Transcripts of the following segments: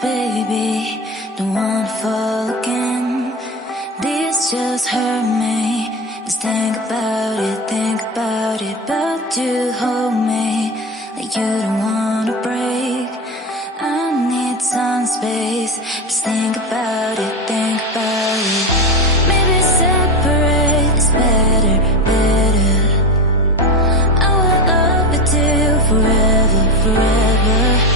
baby, don't wanna fall again. This just hurt me. Just think about it, but you hold me like you don't wanna break. I need some space. Just think about it, Maybe separate is better, better. I will love you till forever, forever.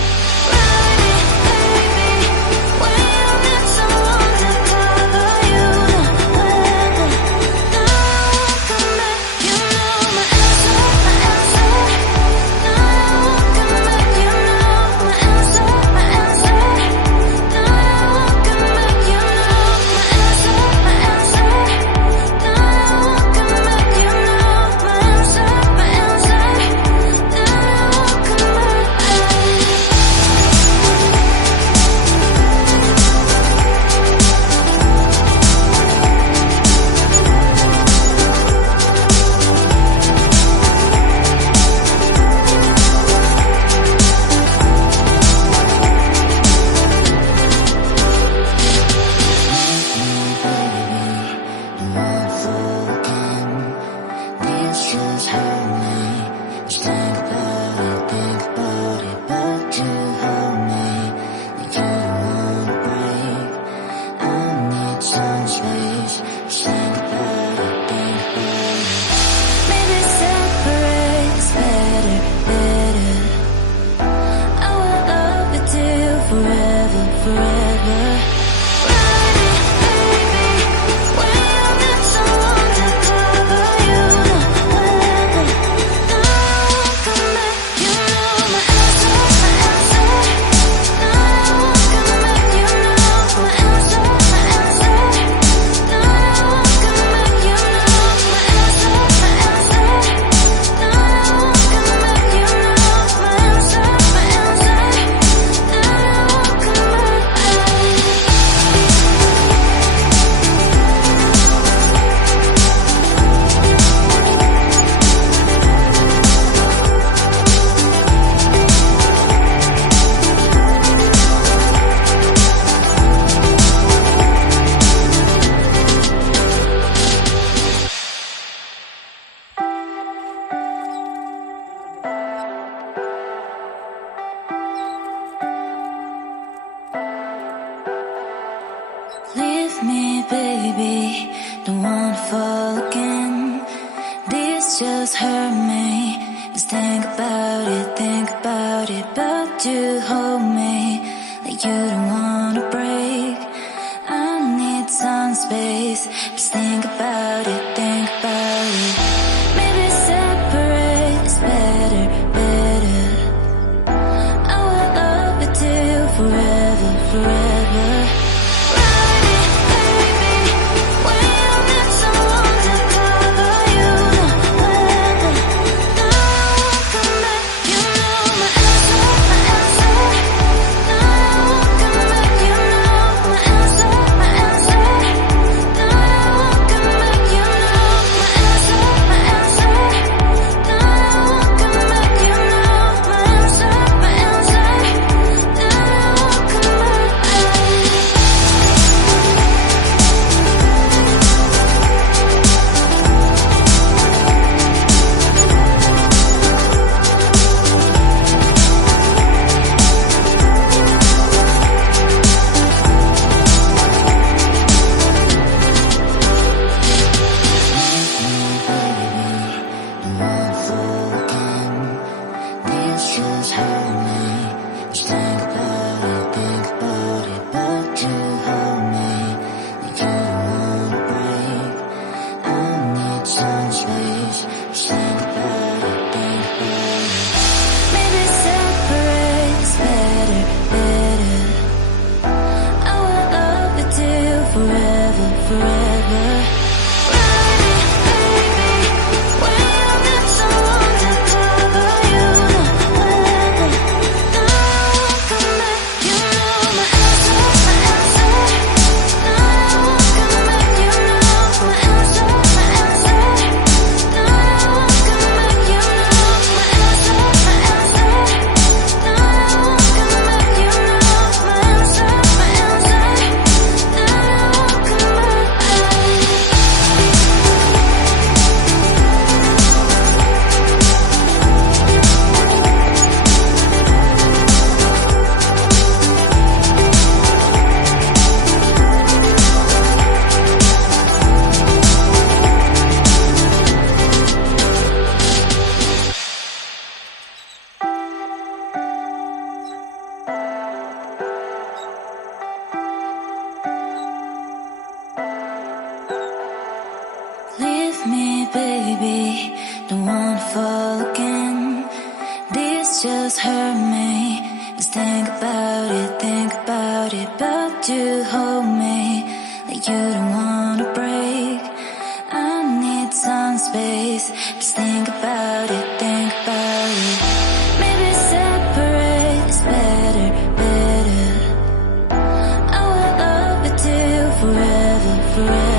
Leave me, baby, don't wanna fall again. This just hurt me. Just think about it, but you hold me like you don't wanna break. I need some space. Just think about it, Maybe separate is better, better. I will love you till forever, forever. baby, don't wanna fall again. This just hurt me. Just think about it, but you hold me like you don't wanna break. I need some space. Just think about it, think about it. Maybe separate is better, better. I will love you till forever, forever.